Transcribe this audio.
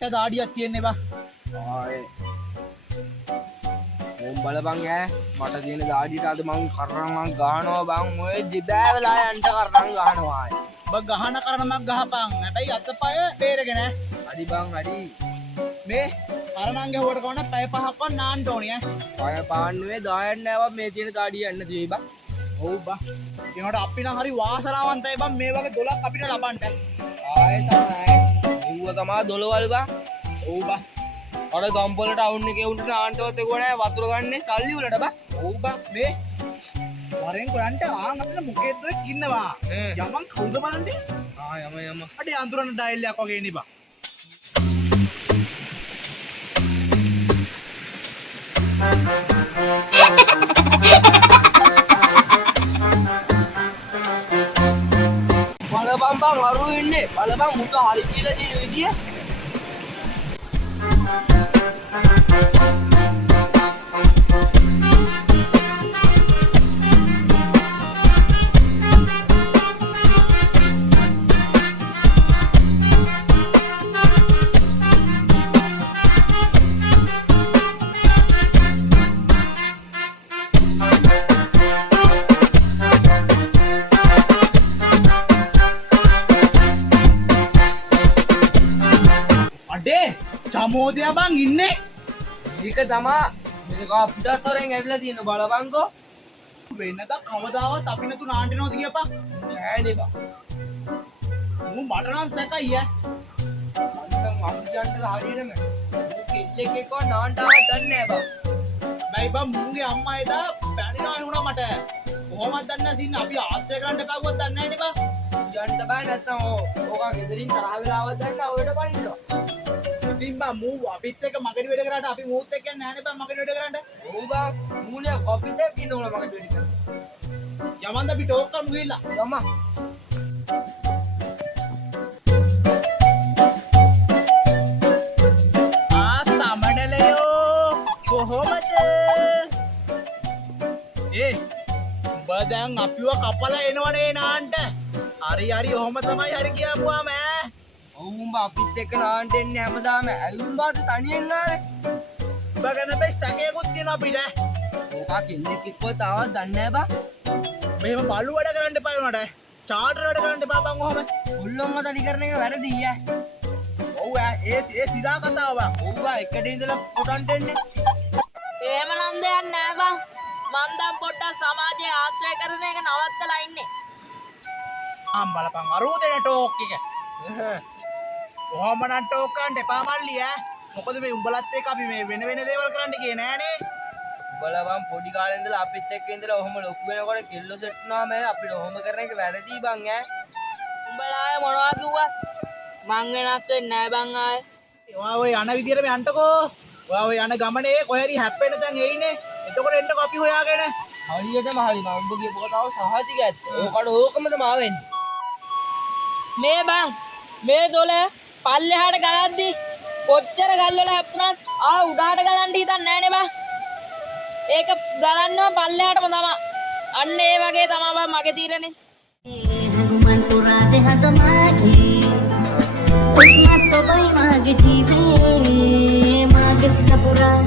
පට්ට දාඩියක් තියෙන්නේ බා. ආයේ ඕම් බලපන් ඈ මට තියෙන දාඩියට අද මං කරරන් ගහනවා බං ඔය දිබෑ වෙලා යන්න කරරන් ගහනවා ආයේ. ඔබ ගහන කරනමක් ගහපන්. හැබැයි අතපය බේරගෙන ඈ. හරි බං හරි. මේ කරනන් ගැහුවට කොහොමද පැය 5ක්වත් නාන්න ඕනේ ඈ. අය පාන්නේ 10ක් නෑවා මේ තියෙන දාඩිය යන්න තියෙයි බං. ඔව් බා. ඒකට අපි නම් හරි වාසනාවන්තයි බං මේ වගේ 12ක් අපිට ලබන්න. ආයේ තමයි. මෙව්ව තමයි දොළවල් බං. ඔව් බා. අර ගම්පොලට අවුන් එකේ උන්ට නාන්නවත් එක නෑ වතුර ගන්න සල්ලි වලට බං. ඔව් බා මේ වරෙන් කොයන්ට ආන් අපිට මොකෙද්ද කින්නවා. යමන් කවුද බලන්නේ? යම. අඩේ අඳුරන ඩයල් එකක් වගේ ඉන්නේ බා. බලපන් බං අරු ඉන්නේ. බලපන් මුට හරි කියලා දින විදිය. අඩේ චමෝදයා බං ඉන්නේ. මේක තමා මේක අපිට අතරින් ඇවිල්ලා තියෙන බලපන්කෝ. වෙනදා කවදාවත් අපි නතු නාන්න එනවද කියපන්. නෑනේ බං. මට නම් සැකයි ඈ. අන්තම් අපිටන්ට හරියටම කෙල්ලෙක් එක්ක නාන්ටාවක් දන්නේ නෑ බං. බයි බං මුන්ගේ අම්මා එදා පැණිනා වුණා මට. කොහොමද දන්නේ සින්න අපි ආශ්‍රය කරන්න එපාවුවත් දන්නේ නෑනේ බං. යන්න බෑ නැත්තම් ඕකා ගෙදරින් තරහ වෙලාවක් දැන්න ඔයට පනින්නවා. ඉතින් බං මූ අපිත් එක්ක මගට වැඩ කරාට අපි මූත් එක්ක යන්නේ නෑනේ බං මගට වැඩ කරන්න. ඔව් බං මූනේ කොපිට ඉන්න ඕන මගට වැඩි කරන්න. යමන්ද අපි ටෝක් කරමු ගිහිල්ලා. යම. සමඩලයෝ කොහොමද? උඹ දැන් අපිව කපලා එනවනේ නාන්න. හරි ඔහොම තමයි හරි කියපුවාම ඈ. ඔව් උඹ අපිත් එක්ක නාන්න එන්නේ හැමදාම. ඇලුම් බාද තනියෙන් ආවේ. උඹ ගැන බයි සැකයකුත් තියෙනවා අපිට. ඕකා කෙල්ලෙක් එක්ක තාවත් දන්නේ නෑ බං. මෙහෙම බලු වැඩ කරන්න එපා වුණාට. චාටර් වැඩ කරන්න එපා බං ඔහොම. ඔල්ලොන්ව තනි කරන එක වැරදි ඈ. ඔව් ඒ සිරා කතාව බං. ඔව් බං එකට ඉඳලා පොටන්ට එන්නේ. එහෙම නම් දෙයක් නෑ බං. මං දැන් පොඩ්ඩක් සමාජයේ ආශ්‍රය කරන එක නවත්තලා ඉන්නේ. බලපන් අරූ දෙන ටෝක් එක. කොහොම නම් ටෝක් කරන්න එපා මල්ලි ඈ. මොකද මේ උඹලත් එක්ක අපි මේ වෙන දේවල් කරන්න ගියේ නෑනේ. බලවන් පොඩි කාලේ ඉඳලා අපිත් එක්ක ඉඳලා ඔහොම ලොකු වෙනකොට කෙල්ලෝ සෙට් වුණාම අපිට ඔහොම කරන එක වැරදි බං ඈ. උඹලා ආයේ මොනවා කිව්වත් මං වෙනස් වෙන්නේ නෑ බං ආයේ. ඔයා ඔය යන විදියට මේ යන්නකෝ. ඔයා ඔය යන ගමනේ කොහෙරි හැප්පෙන්න තැන් එයිනේ. එතකොට එන්නකෝ අපි හොයාගෙන. හරියටම හරි මම උඹ කියපුව කතාව සහතික ඇත්ත. ඕකට ඕකම තමයි වෙන්නේ. මේ බං මේ දොල පල්ලෙහාට ගලද්දි කොච්චර ගල් වල හැප්පුණත් උඩහාට ගලන්න හිතන්නේ නෑනේ බං. ඒක ගලන්නවා පල්ලෙහාටම තමයි. අන්න ඒ වගේ තමයි බං මගේ තීරණේ. හනුමන් පුරා දෙහත මාගේ උස්මත් ඔබයි මාගේ ජීවේ මාගේ සිත පුරා